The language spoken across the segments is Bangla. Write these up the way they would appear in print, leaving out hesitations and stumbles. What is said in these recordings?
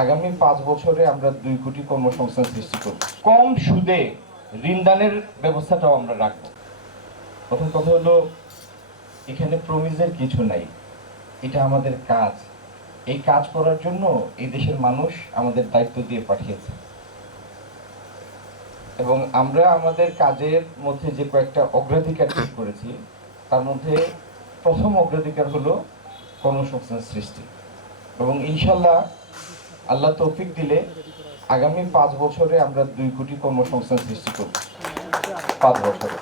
আগামী 5 বছরে আমরা 2 কোটি কর্মসংস্থান সৃষ্টি করব। কম সুদে ঋণদানের ব্যবস্থাটাও আমরা রাখবো। প্রথম কথা হলো, এখানে প্রমিসের কিছু নাই, এটা আমাদের কাজ। এই কাজ করার জন্য এই দেশের মানুষ আমাদের দায়িত্ব দিয়ে পাঠিয়েছে এবং আমরা আমাদের কাজের মধ্যে যে কয়েকটা অগ্রাধিকার ঠিক করেছি, তার মধ্যে প্রথম অগ্রাধিকার হলো কর্মসংস্থান সৃষ্টি। এবং ইনশাল্লাহ আল্লাহ তৌফিক দিলে আগামী 5 বছরে আমরা 2 কোটি কর্মসংস্থান সৃষ্টি করব। 5 বছরে,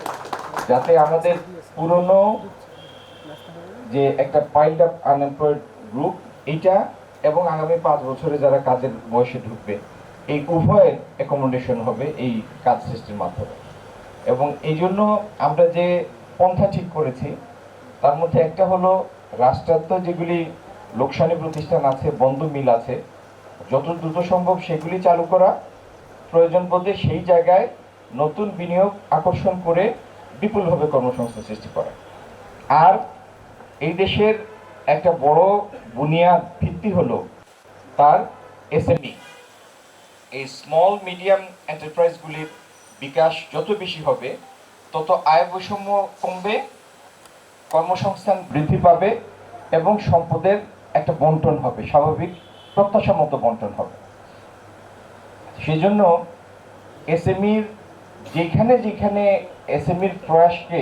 যাতে আমাদের পুরনো যে একটা পাইল্ড আপ আনএমপ্লয়েড গ্রুপ, এটা এবং আগামী 5 বছরে যারা কাজের বয়সে ঢুকবে, এই উভয়ের অ্যাকোমোডেশন হবে এই কাজ সৃষ্টির মাধ্যমে। এবং এই জন্য আমরা যে পন্থা ঠিক করেছি, তার মধ্যে একটা হলো রাষ্ট্রায়ত্ত যেগুলি লোকসানি প্রতিষ্ঠান আছে, বন্ধ মিল আছে, যত দ্রুত সম্ভব সেগুলি চালু করা, প্রয়োজন বোধে সেই জায়গায় নতুন বিনিয়োগ আকর্ষণ করে বিপুলভাবে কর্মসংস্থান সৃষ্টি করা। আর এই দেশের একটা বড় বুনিয়াদ ভিত্তি হলো তার এসএমই। এই স্মল মিডিয়াম এন্টারপ্রাইজগুলির বিকাশ যত বেশি হবে, তত আয় বৈষম্য কমবে, কর্মসংস্থান বৃদ্ধি পাবে এবং সম্পদের একটা বন্টন হবে, স্বাভাবিক প্রত্যাশা মতো বন্টন হবে। সেজন্য এসএমইর যেখানে যেখানে এসএমইর প্রয়াসকে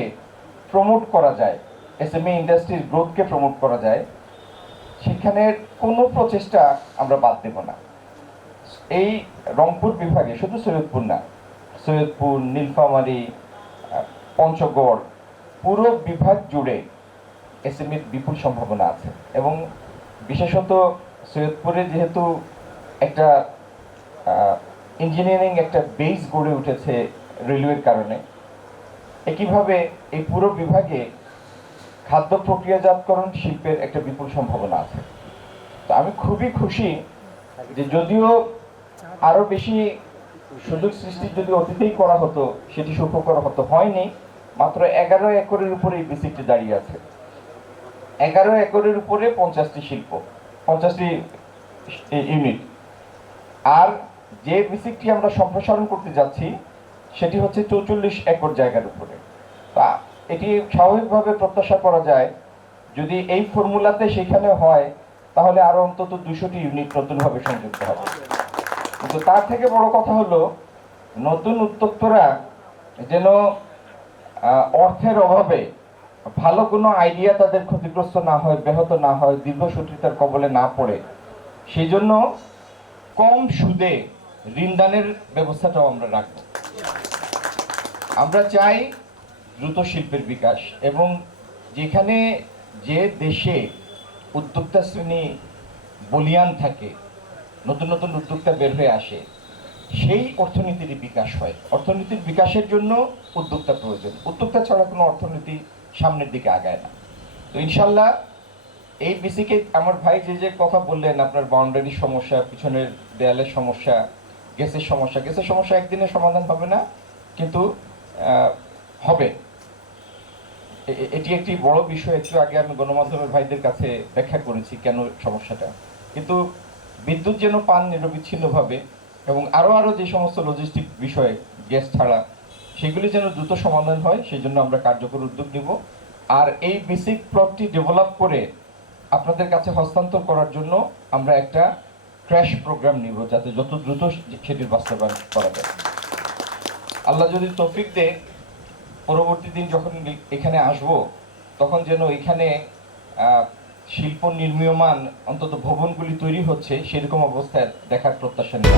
প্রমোট করা যায়, এসএমই ইন্ডাস্ট্রির গ্রোথকে প্রমোট করা যায়, সেখানে কোনো প্রচেষ্টা আমরা বাদ দেব না। এই রংপুর বিভাগে, শুধু সৈয়দপুর না, সৈয়দপুর, নীলফামারী, পঞ্চগড়, পুরো বিভাগ জুড়ে এসএমইর বিপুল সম্ভাবনা আছে। এবং বিশেষত সৈয়দপুরে যেহেতু একটা ইঞ্জিনিয়ারিং একটা বেস গড়ে উঠেছে রেলওয়ের কারণে, একইভাবে এই পুরো বিভাগে খাদ্য প্রক্রিয়াজাতকরণ শিল্পের একটা বিপুল সম্ভাবনা আছে। তো আমি খুবই খুশি যে যদিও আরো বেশি সুযোগ সৃষ্টি যদি অতীতেই করা হতো, সেটি সুখকর হতো, হয়নি। মাত্র 11 একরের উপরে এই বিসিকটি দাঁড়িয়ে আছে। 11 একরের উপরে 50টি শিল্প, 50টি ইউনিট। আর যে বিসিকটি আমরা সম্প্রসারণ করতে যাচ্ছি, সেটি হচ্ছে 44 একর জায়গার উপরে। তা এটি স্বাভাবিকভাবে প্রত্যাশা করা যায়, যদি এই ফর্মুলাতে সেখানে হয়, তাহলে আরো অন্তত 200টি ইউনিট নতুনভাবে সংযুক্ত হবে। কিন্তু তার থেকে বড় কথা হলো, নতুন উদ্যোক্তারা যেন অর্থের অভাবে ভালো কোনো আইডিয়া তাদের ক্ষতিগ্রস্ত না হয়, ব্যাহত না হয়, দীর্ঘসূত্রিতার কবলে না পড়ে, সেই জন্য কম সুদে ঋণদানের ব্যবস্থাটাও আমরা রাখব। আমরা চাই দ্রুত শিল্পের বিকাশ, এবং যেখানে যে দেশে উদ্যোক্তা শ্রেণী বলিয়ান থাকে, নতুন নতুন উদ্যোক্তা বের হয়ে আসে, সেই অর্থনীতির বিকাশ হয়। অর্থনীতির বিকাশের জন্য উদ্যোক্তা প্রয়োজন, উদ্যোক্তা ছাড়া কোনো অর্থনীতি সামনের দিকে আগায় না। তো ইনশাল্লাহ এই বিসিকে আমার ভাই যে কথা বললেন, আপনার বাউন্ডারির সমস্যা, পিছনের দেয়ালের সমস্যা, গ্যাসের সমস্যা একদিনে সমাধান হবে না, কিন্তু হবে। এটি একটি বড় বিষয়। একটু আগে আমি গণমাধ্যমের ভাইদের কাছে ব্যাখ্যা করেছি কেন সমস্যাটা। কিন্তু বিদ্যুৎ যেন পান নিরবিচ্ছিন্নভাবে, এবং আরো যে সমস্ত লজিস্টিক বিষয় গ্যাস ছাড়া, সেগুলি যেন দ্রুত সমাধান হয়, সেই জন্য আমরা কার্যকর উদ্যোগ নিব। আর এই বেসিক প্লটটি ডেভেলপ করে আপনাদের কাছে হস্তান্তর করার জন্য আমরা একটা ক্র্যাশ প্রোগ্রাম নিব, যাতে যত দ্রুত সেটির বাস্তবায়ন করা যায়। আল্লাহ যদি তৌফিক দেয়, পরবর্তী দিন যখন এখানে আসব, তখন যেন এখানে শিল্প নির্মীয়মান অন্তত ভবনগুলি তৈরি হচ্ছে, সেরকম অবস্থায় দেখার প্রত্যাশা নেই।